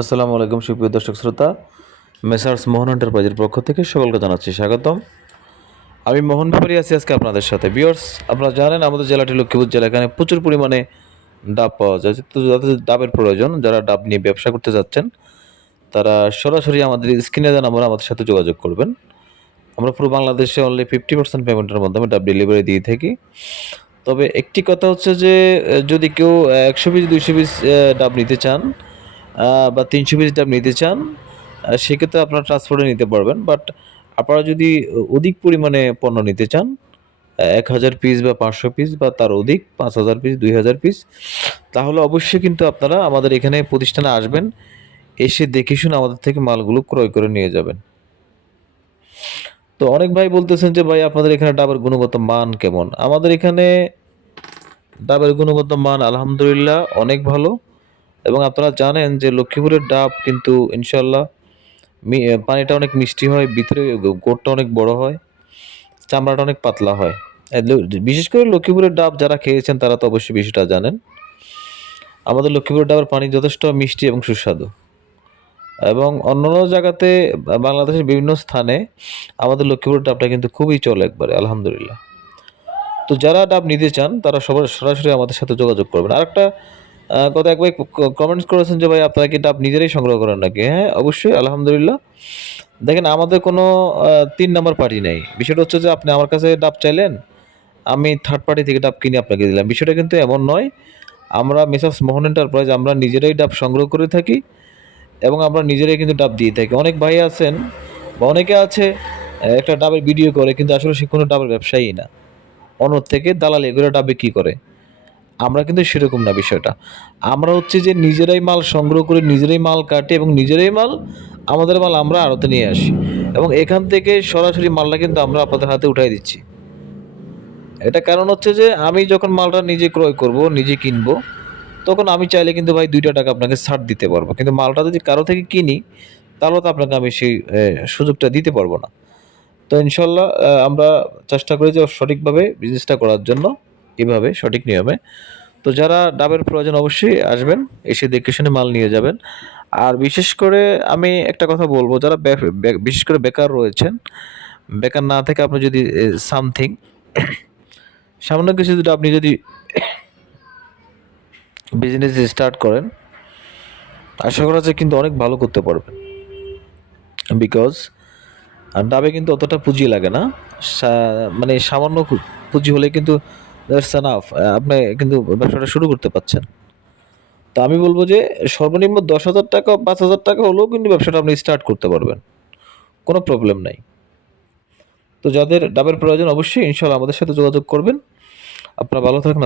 আসসালামু আলাইকুম, সুপ্রিয় দর্শক শ্রোতা। মেসার্স মোহন এন্টারপ্রাইজের পক্ষ থেকে সকলকে জানাচ্ছি স্বাগতম। আমি মোহন ব্যাপারী আছি আজকে আপনাদের সাথে। বিয়ার্স আপনারা জানেন আমাদের জেলাটি লক্ষ্মীপুর জেলা, এখানে প্রচুর পরিমাণে ডাব পাওয়া যায়। তো যাদের ডাবের প্রয়োজন, যারা ডাব নিয়ে ব্যবসা করতে যাচ্ছেন, তারা সরাসরি আমাদের স্ক্রিনে দেওয়া নাম্বার আমাদের সাথে যোগাযোগ করবেন। আমরা পুরো বাংলাদেশে অনলি ফিফটি পার্সেন্ট পেমেন্টের মাধ্যমে ডাব ডেলিভারি দিয়ে থাকি। তবে একটি কথা হচ্ছে যে, যদি কেউ একশো পিস দুইশো পিস ডাব নিতে চান বা তিনশো পিস ডাব নিতে চান সেক্ষেত্রে আপনারা ট্রান্সপোর্টে নিতে পারবেন বাট আপনারা যদি অধিক পরিমাণে পণ্য নিতে চান এক হাজার পিস বা পাঁচশো পিস বা তার অধিক, পাঁচ হাজার পিস দুই হাজার পিস তাহলে অবশ্যই কিন্তু আপনারা আমাদের এখানে প্রতিষ্ঠানে আসবেন, এসে দেখে শুনে আমাদের থেকে মালগুলো ক্রয় করে নিয়ে যাবেন। তো অনেক ভাই বলতেছেন যে, ভাই, আপনাদের এখানে ডাবের গুণগত মান কেমন? আমাদের এখানে ডাবের গুণগত মান আলহামদুলিল্লাহ অনেক ভালো। এবং আপনারা জানেন যে লক্ষ্মীপুরের ডাব কিন্তু ইনশাল্লাহ পানিটা অনেক মিষ্টি হয় ভিতরে গোড়টা অনেক বড় হয় চামড়াটা অনেক পাতলা হয়। বিশেষ করে লক্ষ্মীপুরের ডাব যারা খেয়েছেন তারা তো অবশ্যই বিষয়টা জানেন। আমাদের লক্ষ্মীপুরের ডাবের পানি যথেষ্ট মিষ্টি এবং সুস্বাদু। এবং অন্যান্য জায়গাতে বাংলাদেশের বিভিন্ন স্থানে আমাদের লক্ষ্মীপুরের ডাবটা কিন্তু খুবই চলে একবারে আলহামদুলিল্লাহ। তো যারা ডাব নিতে চান তারা সবার সরাসরি আমাদের সাথে যোগাযোগ করবেন। আরেকটা আহ, কথা এক ভাই কমেন্টস করেছেন যে ভাই, আপনারা কি ডাব নিজেরাই সংগ্রহ করেন নাকি? হ্যাঁ অবশ্যই, আলহামদুলিল্লাহ। দেখেন, আমাদের কোনো তিন নম্বর পার্টি নেই। বিষয়টা হচ্ছে যে, আপনি আমার কাছে ডাব চাইলেন, আমি থার্ড পার্টি থেকে ডাব কিনে আপনাকে দিলাম। বিষয়টা কিন্তু এমন নয়, আমরা মিসাস মোহন এন্টারপ্রাইজ আমরা নিজেরাই ডাব সংগ্রহ করে থাকি এবং আমরা নিজেরাই কিন্তু ডাব দিয়ে থাকি। অনেক ভাই আছেন, বা অনেকে আছে একটা ডাবের ভিডিও করে, কিন্তু আসলে সে কোনো ডাবের ব্যবসায়ী না। অন্য থেকে দালাল এগুলো ডাবে কী করে? আমরা কিন্তু সেরকম না বিষয়টা। আমরা হচ্ছে যে নিজেরাই মাল সংগ্রহ করে নিজেরাই মাল কাটে এবং নিজেরাই মাল, আমাদের মাল আমরা আড়তে নিয়ে আসি। এবং এখান থেকে সরাসরি মালটা কিন্তু আমরা আপনাদের হাতে উঠাই দিচ্ছি। এটা কারণ হচ্ছে যে আমি যখন মালটা নিজে ক্রয় করব, নিজে কিনবো, তখন আমি চাইলে কিন্তু ভাই দুইটা টাকা আপনাকে ছাড় দিতে পারব। কিন্তু মালটা যদি কারও থেকে কিনি, তাহলে তো আপনাকে আমি সেই সুযোগটা দিতে পারব না। তো ইনশাল্লাহ আমরা চেষ্টা করি যে সঠিকভাবে বিজনেসটা করার জন্য, এভাবে সঠিক নিয়মে তো যারা ডাবের প্রয়োজন অবশ্যই আসবেন, এসে দেখে শুনে মাল নিয়ে যাবেন। আর বিশেষ করে আমি একটা কথা বলব, যারা বিশেষ করে বেকার রয়েছেন, বেকার না থেকে আপনি যদি সামথিং সামান্য কিছু যদি আপনি যদি বিজনেস স্টার্ট করেন, আশা করা যায় কিন্তু অনেক ভালো করতে পারবেন। বিকজ ডাবে কিন্তু অতটা পুঁজি লাগে না মানে সামান্য পুঁজি হলে কিন্তু দ্যাটস আপনি কিন্তু ব্যবসাটা শুরু করতে পারছেন। তো আমি বলব যে সর্বনিম্ন দশ হাজার টাকা, পাঁচ হাজার টাকা হলেও কিন্তু ব্যবসাটা আপনি স্টার্ট করতে পারবেন। কোনো প্রবলেম নাই। তো যাদের ডাবের প্রয়োজন অবশ্যই ইনশাল্লাহ আমাদের সাথে যোগাযোগ করবেন। আপনারা ভালো থাকেন